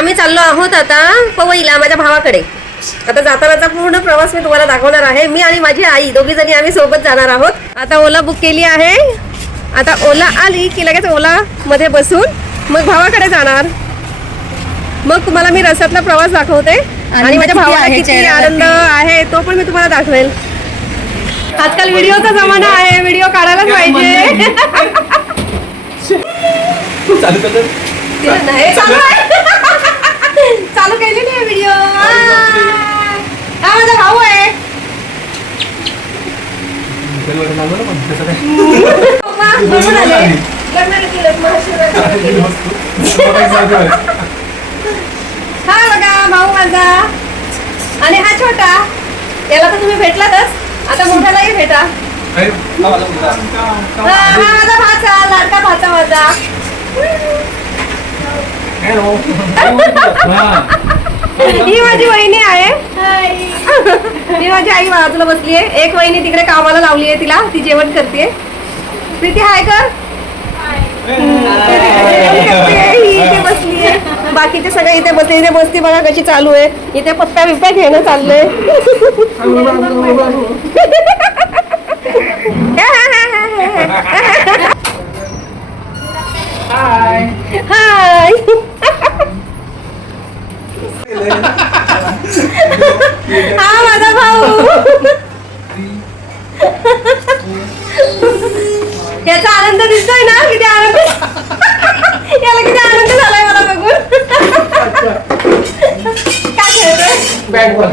आम्ही चाललो आहोत आता पवईला माझ्या भावाकडे. आता जातानाचा पूर्ण प्रवास मी तुम्हाला दाखवणार आहे. मी आणि माझी आई दोघी जणी आम्ही सोबत जाणार आहोत. आता ओला बुक केली आहे. आता ओला आली की लगेच ओला मध्ये बसून मग भावाकडे जाणार. मग तुम्हाला मी रस्त्यातला प्रवास दाखवते आणि माझ्या भावाला किती आनंद आहे तो पण मी तुम्हाला दाखवेल. आजकाल व्हिडिओचा जमाना आहे, व्हिडिओ काढायलाच पाहिजे. चालू केली नाही व्हिडिओ. हा माझा भाऊ आहे. हा बघा भाऊ माझा आणि हा छोटा. याला तर तुम्ही भेटलातच, आता मोठ्यालाही भेटा. हा माझा भाचा, लाडका भाचा माझा. ही माझी वहिनी आहे. ही माझी आई बाजूला बसली आहे. एक वहिनी तिकडे कामाला लावली आहे तिला, ती जेवण करते. प्रीती हाय कर. इथे बसली आहे. बाकीचे सगळे इथे बसले. इथे मस्ती बघा कशी चालू आहे. इथे पप्प्या बिप्प्या घेणं चाललंय. हाय हाय. हा माझा भाऊ. याचा आनंद दिसतोय ना, किती आनंद. याला किती आनंद झालाय मला बघून. काय खेळतोय? Bat ball.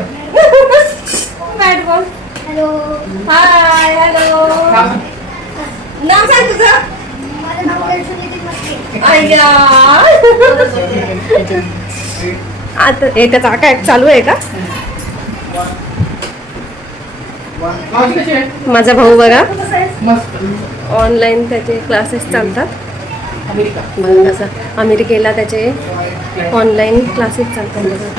Bat ball. Hello. Hi hello. नाव सांग तुझं. आता त्याचा काय चालू आहे का? माझा भाऊ बघा ऑनलाईन त्याचे क्लासेस चालतात. बघा कसं अमेरिकेला त्याचे ऑनलाईन क्लासेस चालतात बघा.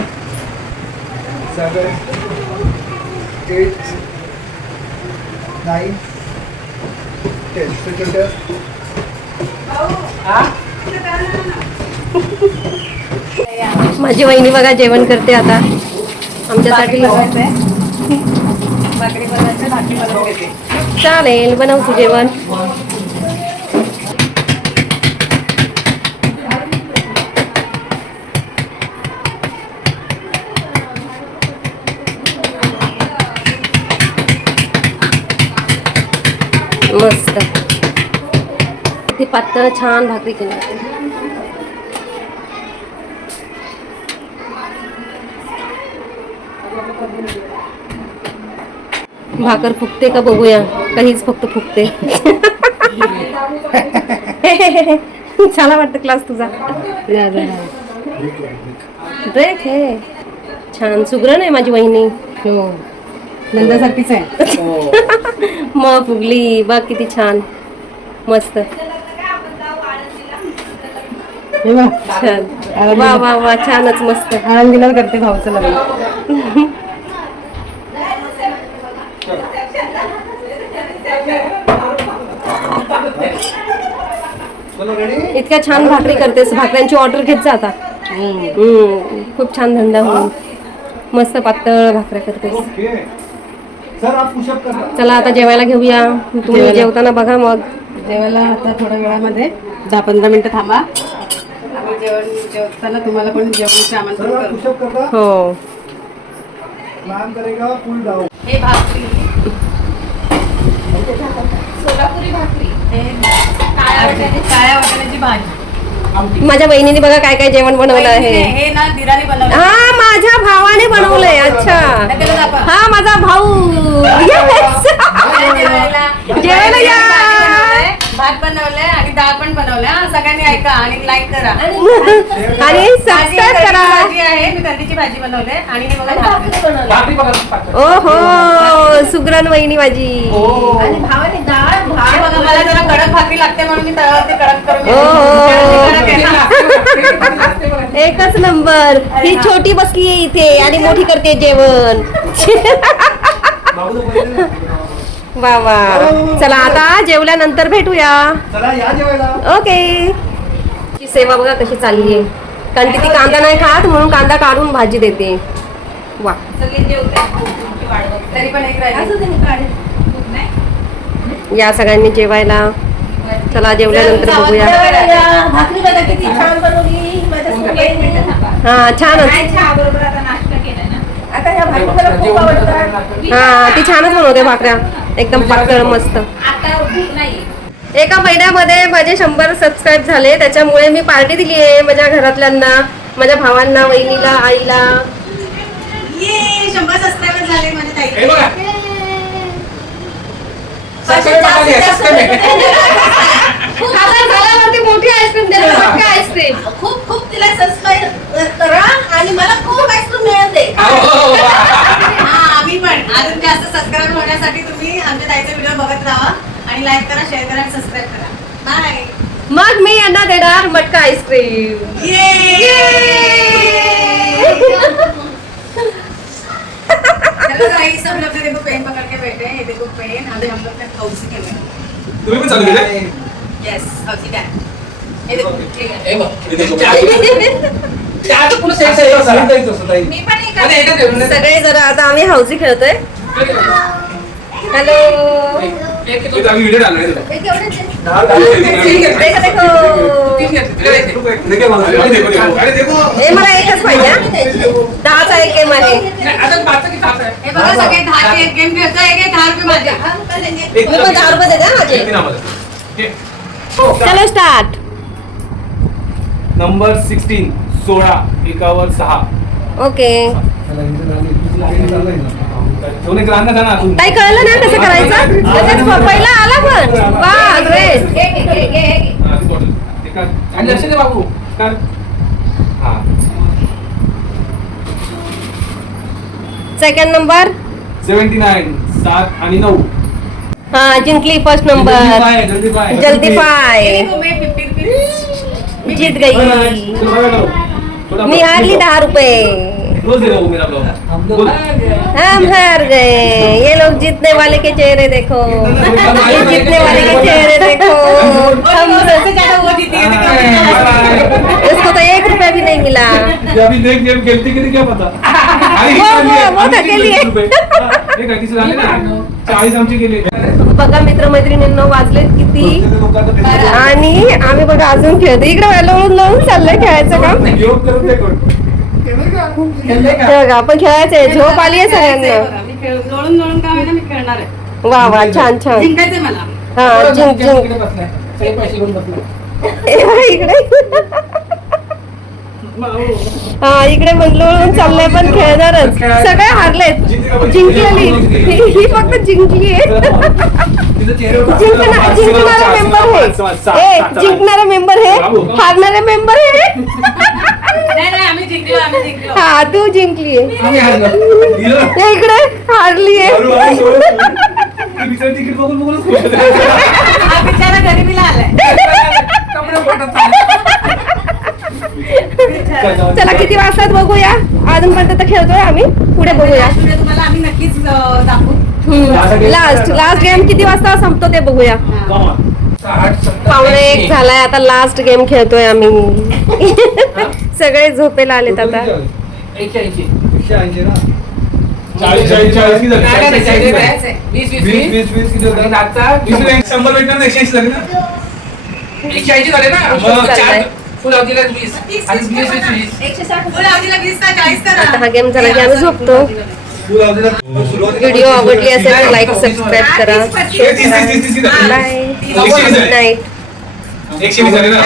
माझी वहिनी बघा जेवण करते आता आमच्यासाठी. चालेल बनव तू जेवण. मस्त ती पातळ छान भाकरी केली. भाकर फुकते का बघूया. काहीच फक्त फुकते. छान वाटतं क्लास तुझा. ब्रेक हे छान. सुगरण आहे माझी वहिनी. हो नंदासारखीच आहे. मग फुगली बघ किती छान मस्त. छान वा वा वा छानच मस्त. आनंदीला करते भाऊचं लग्न. इतक्या छान भाकरी करतेस. भाकऱ्यांची ऑर्डर घेत जा आता. खूप छान धंदा होईल. मस्त पातळ भाकऱ्या करतेस. चला आता जेवायला घेऊया. तुम्ही जेवताना बघा. मग जेवायला आता थोड्या वेळामध्ये 10-15 मिनिटं थांबा. आम्ही जेवताना तुम्हाला पण जेवणाचे आमंत्रण करू. हो हे भाकरी सोलापुरी भाकरी. काळ्या वाटाण्याची भाजी. माझ्या बहिणीने बघा काय काय जेवण बनवलं आहे. हे ना दिराने बनवलं. हा माझ्या भावाने बनवलंय. अच्छा हा माझा भाऊ. जेवायला या. भात बनवलंय आणि डाळ पण बनवलंय. सगळ्यांनी ऐका आणि लाईक करा आणि सबस्क्राईब करा. भाजी आहे मी कंदीची भाजी बनवले आणि हे बघा. ओहो सुगरण वहिनी माझी. आणि भावाने डाळ भात बघा. मला जरा कडक भाकरी लागते म्हणून मी तव्यावरती कडक करून. एकच नंबर. ही छोटी बसली आहे इथे आणि मोठी करते जेवण. वा वा. चला आता जेवल्यानंतर भेटूया. चला या जेवायला. ओके. सेवा बघा कशी चालली आहे. कारण की ती कांदा नाही खात म्हणून कांदा काढून भाजी देते. वा तरी पण एक राहिली. या सगळ्यांनी जेवायला. चला जेवल्यानंतर बघूया. भाकरी बघा किती छान बनवली. हा छानच. आता ह्या भाकरी मला खूप आवडतात. हा ती छानच बनवते भाकऱ्या एकदम पातळ मस्त. एका महिन्यामध्ये माझे 100 सबस्क्राईब झाले. त्याच्यामुळे मी पार्टी दिली आहे माझ्या घरातल्यांना, माझ्या भावांना, वहिनीला, आईला. 100 सबस्क्रायबर झाले माझ्या ताई. हे बघा. झाल्यावरती मोठी आईस्क्रीम देणार. मोठी आईस्क्रीम. खूप खूप तिला सबस्क्राईब करा आणि मला खूप आईस्क्रीम मिळत दे. हा आम्ही पण अजून जास्त सबस्क्राईब होण्यासाठी तुम्ही आमच्या ताईचे व्हिडिओ बघत राहा आणि लाईक करा, शेअर करा आणि सबस्क्राईब करा. बाय. मग मी यांना देणार मटका आईस्क्रीम. चलो गाइस, हम लोग देखो पेन पकड़ के बैठे हैं. ये देखो पेन, अभी हम लोग ने हौसी के में. तुम्ही पण चालू केले? यस, हौसी का. ये देखो, ठीक है. हे बघ. आता पुन्हा सेट आहे. मी पण एक आणि एकच ठेवून दे. सगळे जरा आता आम्ही हौसी खेळतोय. हॅलो. एक आम्ही व्हिडिओ टाकणार आहे तुला. हे केवढे ते? देखो देखो. देखो मला. अरे देखो. हे मला एकच पाहिजे हा. 10चा एक गेम आहे. आता पाच की सात आहे. हे बघा सगळे 10 चे एक गेम खेळतो. एक 10 रुपये माझे. हम रुपये देंगे. एक मी पण 10 रुपये देते हा माझे. एक नावाला. हे. चलो स्टार्ट. नंबर 16 16 एकावर 6. ओके. ठेवून एक रांगा झाला अजून. ताई कळलं ना कसं करायचं? लगेच पहिला आला पण. वा ग्रेट. घे, घे, घे, घे, घे. हा, ती bottle. ते काढ. आणि लक्ष दे बाबू. काढ. हा. Second number. 79 7 आणि 9. हा जिंकली फर्स्ट नंबर. जल्दी पाय. जल्दी ये पाय. देखो मैं 50 रुपये. जीत गई. मी हारली 10 रुपये. रोज दे मेरा ब्लॉग. हम हार गए. ये लोग जीतने वाले के चेहरे देखो. ये जीतने वाले के चेहरे देखो. हम सबसे ज्यादा वो जीती है. इसको तो 1 रुपया भी नहीं मिला. अभी देख गेम खेलती की क्या पता. वो अकेली आहे. हे काय तिचं झाले ना 40 आमचे गेले. बघा मित्रमैत्रिणींना वाजलेत किती आणि आम्ही बघा अजून खेळतो. इकडे लोळून लोळून चाललंय खेळायचं काम. योग करत ते कोण. हे बघा आपण खेळायचंय. झोप आली आहे सगळ्यांना. मी लोळून लोळून का होईना मी खेळणार आहे. वा वा छान छान. जिंकायचंय मला. हा जिंक जिंक. पैसे घेऊन बसला. हे बघा इकडे. हा इकडे मग लोळून चाललंय पण खेळणारच. सगळे हारलेत. जिंकलेली ही फक्त जिंकली आहे. जिंकणारा मेंबर हे. जिंकणारा मेंबर हे. हारणारे मेंबर हे. नाही नाही आम्ही जिंकलो. हा तू जिंकलीये. आम्ही हारलो. हे इकडे हारलीये. तिकीट बघून बघूनच खुश होते. हा बिचारा गरिबीला आलाय. कपडे फोडतात. चला किती वाजतात बघूया. अजूनपर्यंत तर खेळतोय आम्ही. पुढे बघूया. लास्ट व्हिडिओ तुम्हाला आम्ही नक्कीच दाखवू. लास्ट गेम किती वाजता संपतो ते बघूया. 9:45 झालाय. आता लास्ट गेम खेळतोय आम्ही. सगळे झोपेला आलेत आता. 180 झाले ना. फुल अवधीला 20 आणि 20 160 बोला अवधीला 20 का 40 करा. आता हा गेम झाला की आम्ही झोपतो. व्हिडिओ आवडली असेल तर लाईक सबस्क्राईब करा. बाय. Good night. 120 झाले ना.